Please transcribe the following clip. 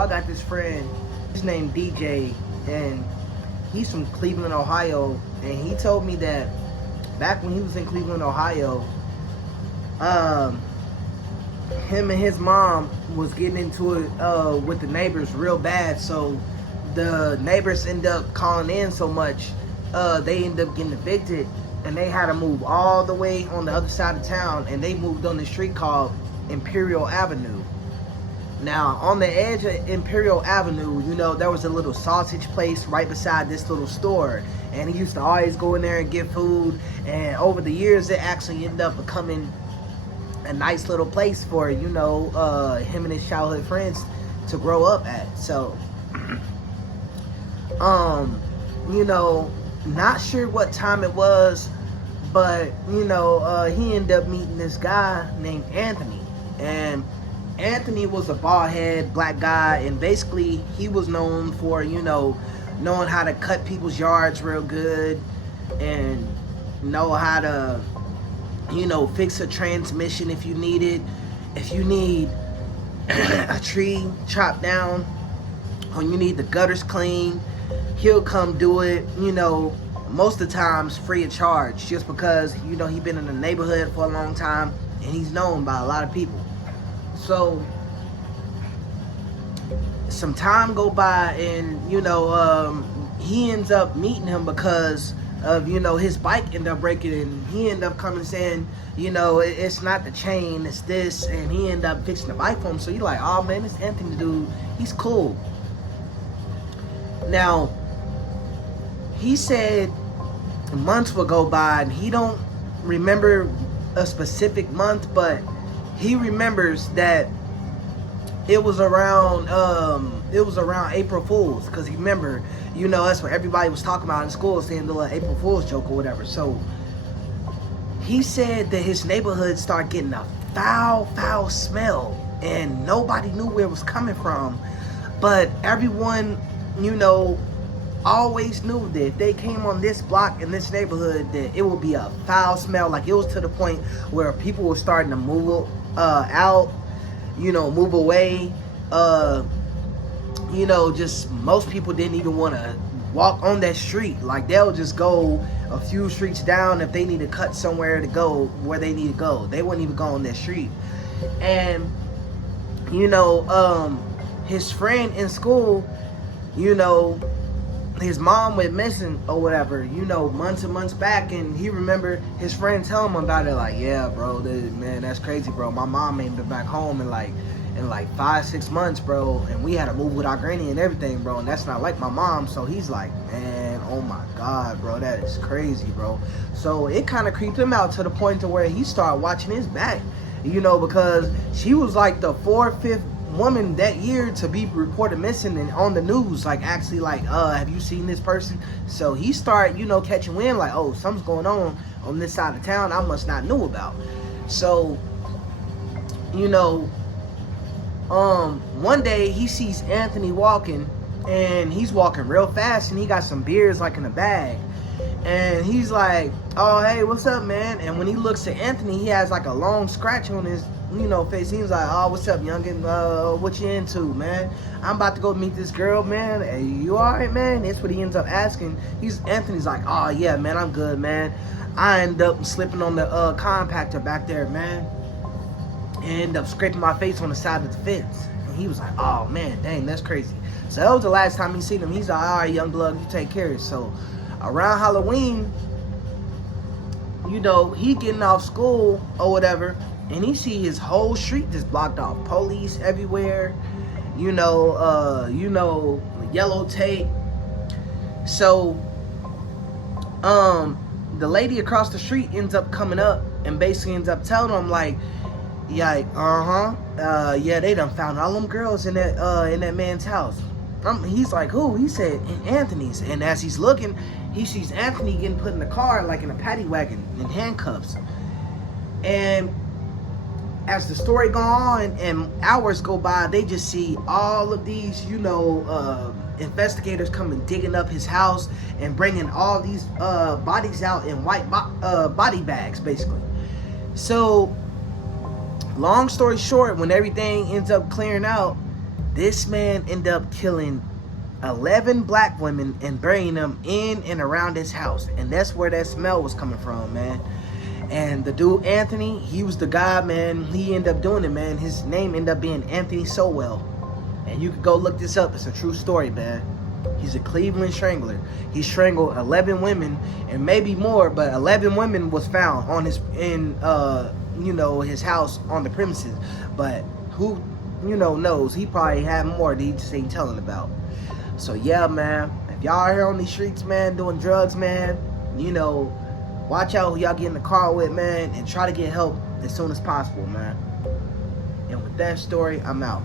I got this friend, his name DJ, and he's from Cleveland, Ohio, and he told me that back when he was in Cleveland, Ohio, him and his mom was getting into it with the neighbors real bad. So the neighbors end up calling in so much, they end up getting evicted, and they had to move all the way on the other side of town, and they moved on the street called Imperial Avenue. Now, on the edge of Imperial Avenue, you know, there was a little sausage place right beside this little store. And he used to always go in there and get food. And over the years, it actually ended up becoming a nice little place for, you know, him and his childhood friends to grow up at. So, you know, not sure what time it was, but, you know, he ended up meeting this guy named Anthony. And Anthony was a bald head black guy, and basically he was known for, you know, knowing how to cut people's yards real good and know how to, you know, fix a transmission if you need it. If you need a tree chopped down or you need the gutters cleaned, he'll come do it, you know, most of the times free of charge, just because, you know, he's been in the neighborhood for a long time and he's known by a lot of people. So some time go by, and you know, he ends up meeting him because of, you know, his bike ended up breaking, and he ended up coming saying, you know, it's not the chain, it's this, and he ended up fixing the bike for him. So you're like, oh man, this Anthony dude, he's cool. Now, he said months would go by, and he don't remember a specific month, but he remembers that it was around April Fool's, because he remember, you know, that's what everybody was talking about in school, saying the little April Fool's joke or whatever. So he said that his neighborhood started getting a foul smell, and nobody knew where it was coming from, but everyone, you know, always knew that if they came on this block in this neighborhood, that it would be a foul smell. Like, it was to the point where people were starting to move out, you know, move away. You know, just most people didn't even want to walk on that street. Like, they'll just go a few streets down if they need to cut somewhere to go where they need to go. They wouldn't even go on that street. And, you know, his friend in school, you know, his mom went missing or whatever, you know, months and months back, and he remembered his friend telling him about it, like, yeah, bro, man, that's crazy, bro. My mom ain't been back home in like 5-6 months, bro, and we had to move with our granny and everything, bro, and that's not like my mom. So he's like, man, oh my God, bro, that is crazy, bro. So it kind of creeped him out to the point to where he started watching his back, you know, because she was like the 4th, 5th woman that year to be reported missing and on the news, like, actually, like, have you seen this person? So he started, you know, catching wind, like, oh, something's going on this side of town I must not know about. So, you know, one day he sees Anthony walking, and he's walking real fast, and he got some beers like in a bag, and he's like, oh, hey, what's up, man? And when he looks at Anthony, he has like a long scratch on his, you know, face. He was like, oh, what's up, youngin? What you into, man? I'm about to go meet this girl, man. Hey, you alright, man? That's what he ends up asking. Anthony's like, oh, yeah, man, I'm good, man. I end up slipping on the compactor back there, man, and end up scraping my face on the side of the fence. And he was like, oh, man, dang, that's crazy. So that was the last time he seen him. He's like, all right, young blood, you take care of it. So around Halloween, you know, he getting off school or whatever, and he see his whole street just blocked off. Police everywhere, you know, yellow tape. So, the lady across the street ends up coming up and basically ends up telling him, like, yeah, yeah, they done found all them girls in that man's house. He's like, who? He said, in Anthony's. And as he's looking, he sees Anthony getting put in the car, like in a paddy wagon, in handcuffs. And as the story go on and hours go by, they just see all of these, you know, investigators coming, digging up his house and bringing all these bodies out in white body bags, basically. So, long story short, when everything ends up clearing out, This man ended up killing 11 black women and burying them in and around his house. And that's where that smell was coming from, man. And the dude, Anthony, he was the guy, man. He ended up doing it, man. His name ended up being Anthony Sowell. And you can go look this up. It's a true story, man. He's a Cleveland Strangler. He strangled 11 women and maybe more, but 11 women was found on his his house on the premises. But who knows? He probably had more that he just ain't telling about. So yeah, man. If y'all are here on these streets, man, doing drugs, man, watch out who y'all get in the car with, man, and try to get help as soon as possible, man. And with that story, I'm out.